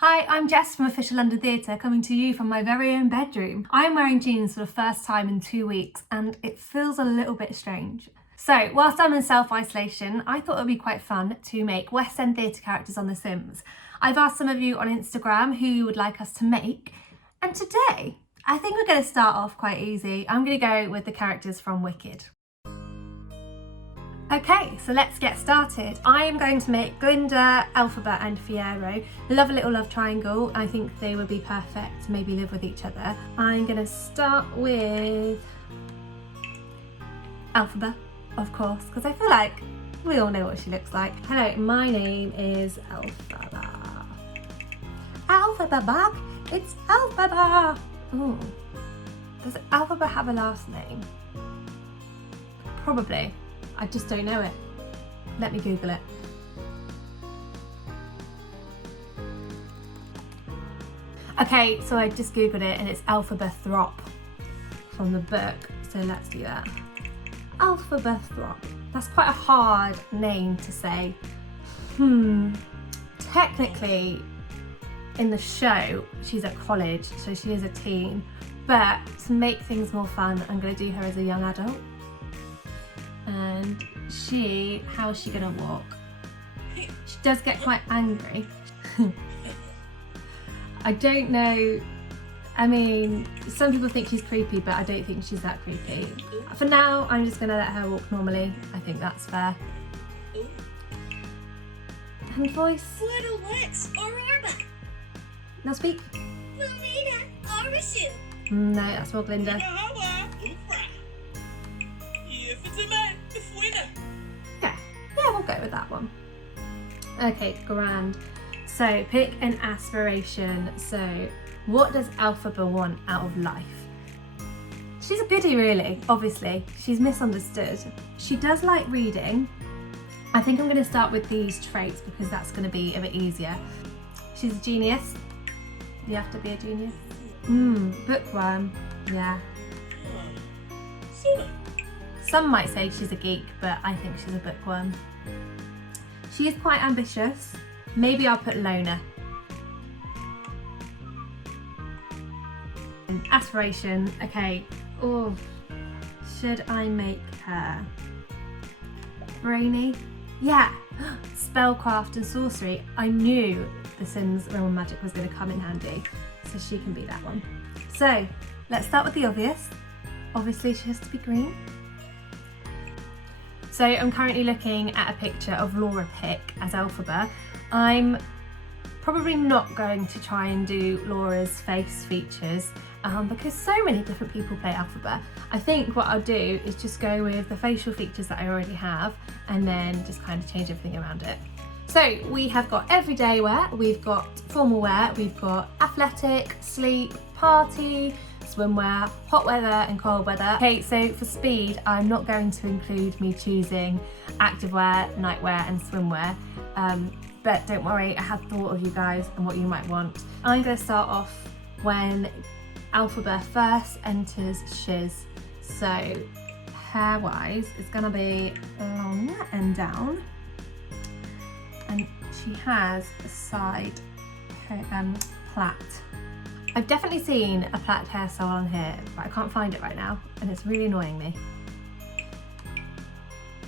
Hi, I'm Jess from Official London Theatre, coming to you from my very own bedroom. I'm wearing jeans for the first time in 2 weeks and it feels a little bit strange. So whilst I'm in self-isolation, I thought it would be quite fun to make West End theatre characters on The Sims. I've asked some of you on Instagram who you would like us to make, and today I think we're going to start off quite easy. I'm going to go with the characters from Wicked. Okay, so let's get started. I am going to make Glinda, Elphaba and Fiyero. Love a little love triangle. I think they would be perfect to maybe live with each other. I'm going to start with Elphaba, of course, because I feel like we all know what she looks like. Hello, my name is Elphaba. Elphaba back, it's Elphaba. Ooh, does Elphaba have a last name? Probably. I just don't know it. Let me Google it. Okay, so I just Googled it and it's Elphaba Throp from the book. So let's do that. Elphaba Throp. That's quite a hard name to say. Technically, in the show, she's at college, so she is a teen. But to make things more fun, I'm going to do her as a young adult. And how is she gonna walk? She does get quite angry. I don't know, I mean, some people think she's creepy, but I don't think she's that creepy. For now, I'm just gonna let her walk normally. I think that's fair. And voice. Little Lex or Orba. Now speak. Lolita or Rishu. No, that's more Glinda. Yeah, we'll go with that one. Okay, grand. So pick an aspiration. So what does Elphaba want out of life? She's a goodie really, obviously. She's misunderstood. She does like reading. I think I'm going to start with these traits because that's going to be a bit easier. She's a genius. You have to be a genius. Bookworm. Yeah. Some might say she's a geek, but I think she's a bookworm. She is quite ambitious. Maybe I'll put loner. Aspiration. Okay. Oh, should I make her brainy? Yeah. Spellcraft and sorcery. I knew The Sims Realm of Magic was going to come in handy, so she can be that one. So let's start with the obvious. Obviously, she has to be green. So I'm currently looking at a picture of Laura Pick as Elphaba. I'm probably not going to try and do Laura's face features because so many different people play Elphaba. I think what I'll do is just go with the facial features that I already have and then just kind of change everything around it. So we have got everyday wear, we've got formal wear, we've got athletic, sleep, party, swimwear, hot weather and cold weather. Okay, so for speed, I'm not going to include me choosing activewear, nightwear and swimwear, but don't worry, I have thought of you guys and what you might want. I'm going to start off when Elphaba first enters Shiz. So hair-wise, it's going to be long and down, and she has a side plait. I've definitely seen a plait hairstyle on here, but I can't find it right now, and it's really annoying me.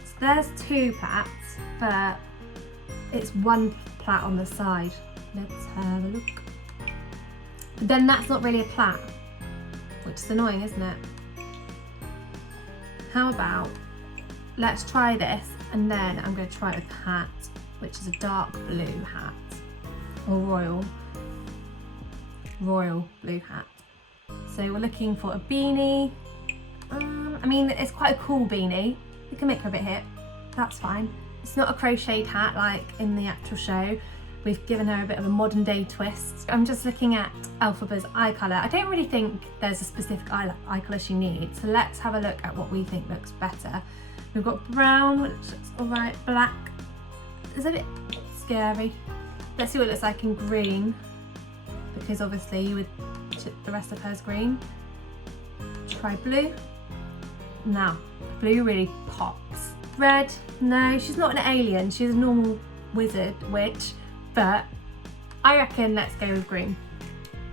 So there's two plaits, but it's one plait on the side. Let's have a look. But then that's not really a plait, which is annoying, isn't it? How about, let's try this, and then I'm going to try it with the hat, which is a dark blue hat, or royal blue hat. So we're looking for a beanie. I mean, it's quite a cool beanie. We can make her a bit hip, that's fine. It's not a crocheted hat like in the actual show. We've given her a bit of a modern day twist. I'm just looking at Elphaba's eye colour. I don't really think there's a specific eye colour she needs, so let's have a look at what we think looks better. We've got brown, which looks alright, black is a bit scary. Let's see what it looks like in green, because obviously you would the rest of hers green. Try blue. Now, blue really pops. Red, no, she's not an alien, she's a normal wizard witch, but I reckon let's go with green.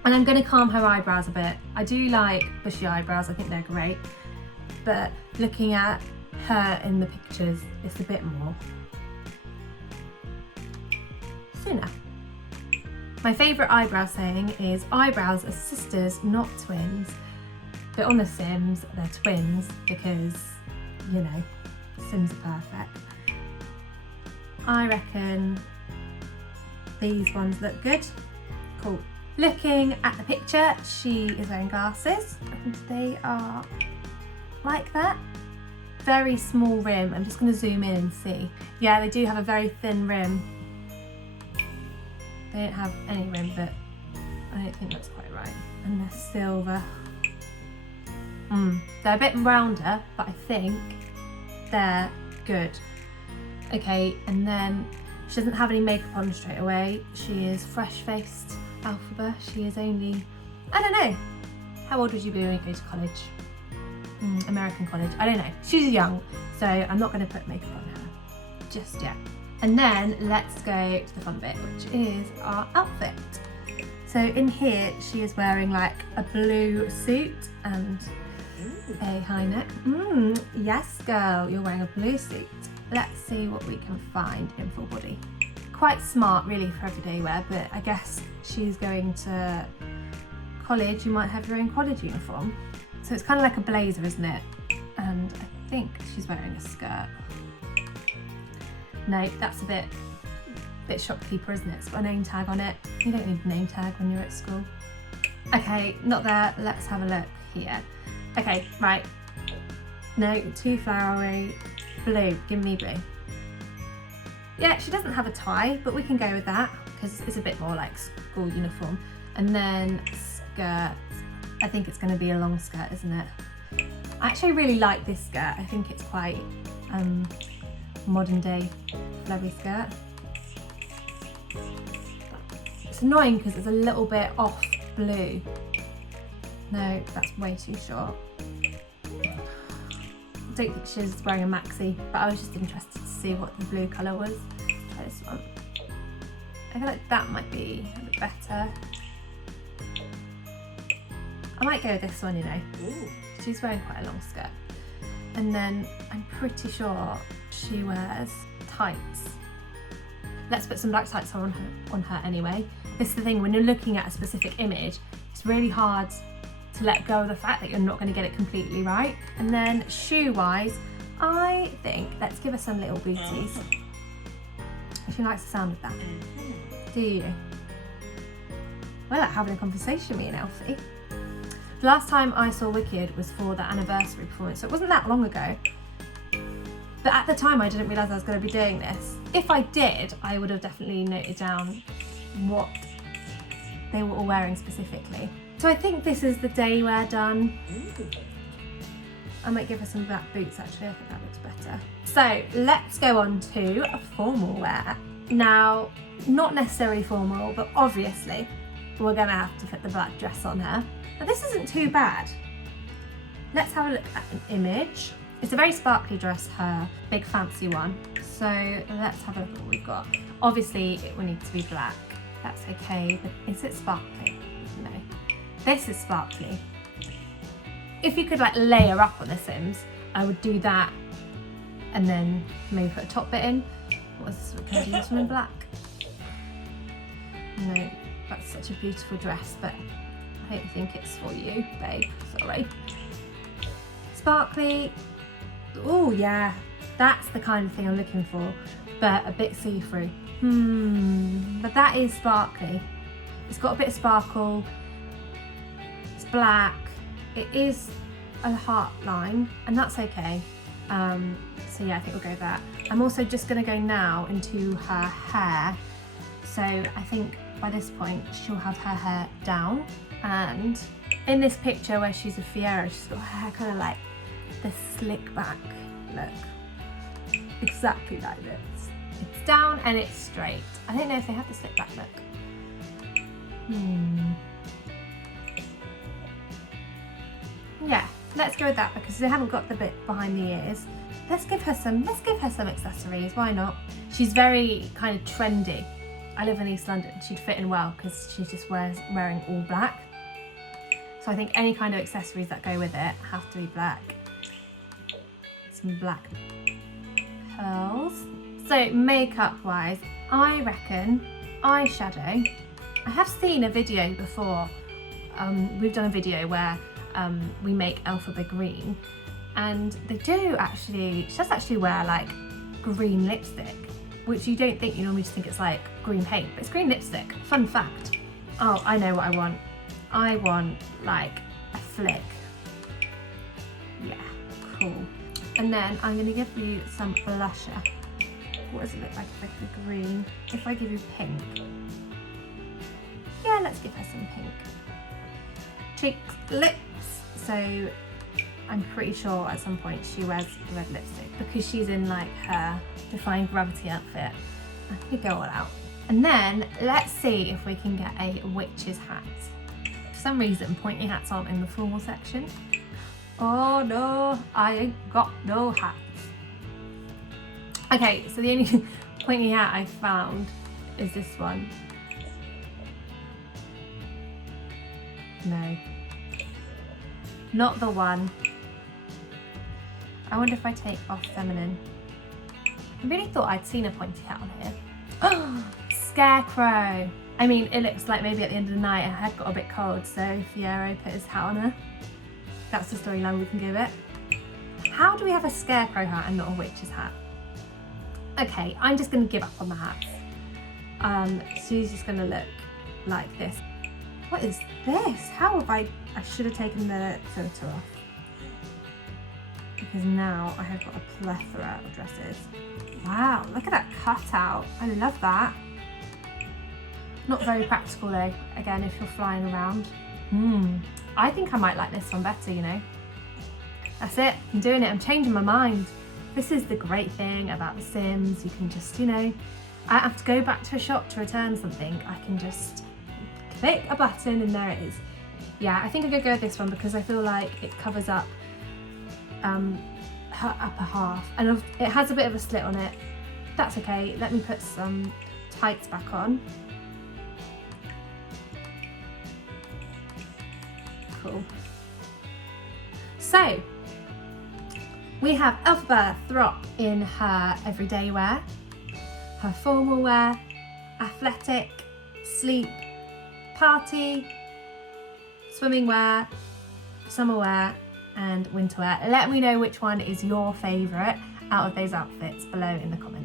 And I'm going to calm her eyebrows a bit. I do like bushy eyebrows, I think they're great. But looking at her in the pictures, it's a bit more. Sooner. My favourite eyebrow saying is eyebrows are sisters, not twins. But on The Sims, they're twins because, you know, Sims are perfect. I reckon these ones look good. Cool. Looking at the picture, she is wearing glasses and they are like that. Very small rim. I'm just going to zoom in and see. Yeah, they do have a very thin rim. They don't have any rim, but I don't think that's quite right. And they're silver. They're a bit rounder, but I think they're good. Okay, and then she doesn't have any makeup on straight away. She is fresh-faced Alphaba. She is only, I don't know, how old would you be when you go to college? American college, I don't know. She's young, so I'm not going to put makeup on her just yet. And then let's go to the fun bit, which is our outfit. So in here, she is wearing like a blue suit and a high neck. Yes, girl, you're wearing a blue suit. Let's see what we can find in full body. Quite smart, really, for everyday wear, but I guess she's going to college. You might have your own college uniform. So it's kind of like a blazer, isn't it? And I think she's wearing a skirt. No, that's a bit shopkeeper, isn't it? It's got a name tag on it. You don't need a name tag when you're at school. Okay, not there. Let's have a look here. Okay, right. No, too flowery. Blue, give me blue. Yeah, she doesn't have a tie, but we can go with that because it's a bit more like school uniform. And then skirt. I think it's going to be a long skirt, isn't it? I actually really like this skirt. I think it's quite modern day flowy skirt. It's annoying because it's a little bit off blue. No, that's way too short. I don't think she's wearing a maxi, but I was just interested to see what the blue colour was. Try this one. I feel like that might be a bit better. I might go with this one, you know. Ooh. She's wearing quite a long skirt. And then I'm pretty sure she wears tights. Let's put some black tights on her anyway. This is the thing, when you're looking at a specific image, it's really hard to let go of the fact that you're not going to get it completely right. And then shoe-wise, I think let's give her some little booties. She likes the sound of that. Do you? We're like having a conversation, me and Elfie. The last time I saw Wicked was for the anniversary performance, so it wasn't that long ago. But at the time I didn't realise I was going to be doing this. If I did, I would have definitely noted down what they were all wearing specifically. So I think this is the day wear done. I might give her some black boots actually, I think that looks better. So let's go on to a formal wear. Now, not necessarily formal, but obviously we're going to have to fit the black dress on her. But this isn't too bad. Let's have a look at an image. It's a very sparkly dress, her big fancy one. So let's have a look at what we've got. Obviously it will need to be black. That's okay, but is it sparkly? No. This is sparkly. If you could like layer up on The Sims, I would do that and then maybe put a top bit in. What is this? Can I do this one in black? No, that's such a beautiful dress, but I don't think it's for you, babe. Sorry. Sparkly. Oh yeah, that's the kind of thing I'm looking for, but a bit see-through. But that is sparkly. It's got a bit of sparkle. It's black. It is a heart line, and that's okay. So yeah, I think we'll go with that. I'm also just going to go now into her hair. So I think by this point she'll have her hair down, and in this picture where she's a Fiera, she's got her hair kind of like the slick back look. Exactly like this. It's down and it's straight. I don't know if they have the slick back look. Yeah, let's go with that because they haven't got the bit behind the ears. Let's give her some accessories, why not? She's very kind of trendy I live in East London, she'd fit in well because she's just wearing all black. So I think any kind of accessories that go with it have to be black. Some black pearls. So makeup wise, I reckon eyeshadow. I have seen a video before. We've done a video where we make Elphaba green, and they do actually, she does actually wear like green lipstick, which you don't think, you normally just think it's like green paint, but it's green lipstick. Fun fact. Oh, I know what I want. I want like a flick. Yeah, cool. And then I'm gonna give you some blusher. What does it look like if I give you green? If I give you pink? Yeah, let's give her some pink. Cheeks, lips. So I'm pretty sure at some point she wears red lipstick because she's in like her Defying Gravity outfit. I could go all out. And then let's see if we can get a witch's hat. For some reason, pointy hats aren't in the formal section. Oh no, I ain't got no hats. Okay, so the only pointy hat I found is this one. No. Not the one. I wonder if I take off feminine. I really thought I'd seen a pointy hat on here. Oh, scarecrow. I mean, it looks like maybe at the end of the night her head got a bit cold, so Fiyero put his hat on her. That's the storyline we can give it. How do we have a scarecrow hat and not a witch's hat? Okay, I'm just gonna give up on the hats. She's just gonna look like this. What is this? How have I should have taken the filter off. Because now I have got a plethora of dresses. Wow, look at that cutout. I love that. Not very practical though, again, if you're flying around. I think I might like this one better, you know. That's it, I'm doing it, I'm changing my mind. This is the great thing about The Sims. You can just, you know, I don't have to go back to a shop to return something. I can just click a button and there it is. Yeah, I think I'm gonna go with this one because I feel like it covers up her upper half, and it has a bit of a slit on it. That's okay. Let me put some tights back on. Cool. So we have Elphaba Throp in her everyday wear, her formal wear, athletic, sleep, party, swimming wear, summer wear, and winter wear. Let me know which one is your favourite out of those outfits below in the comments.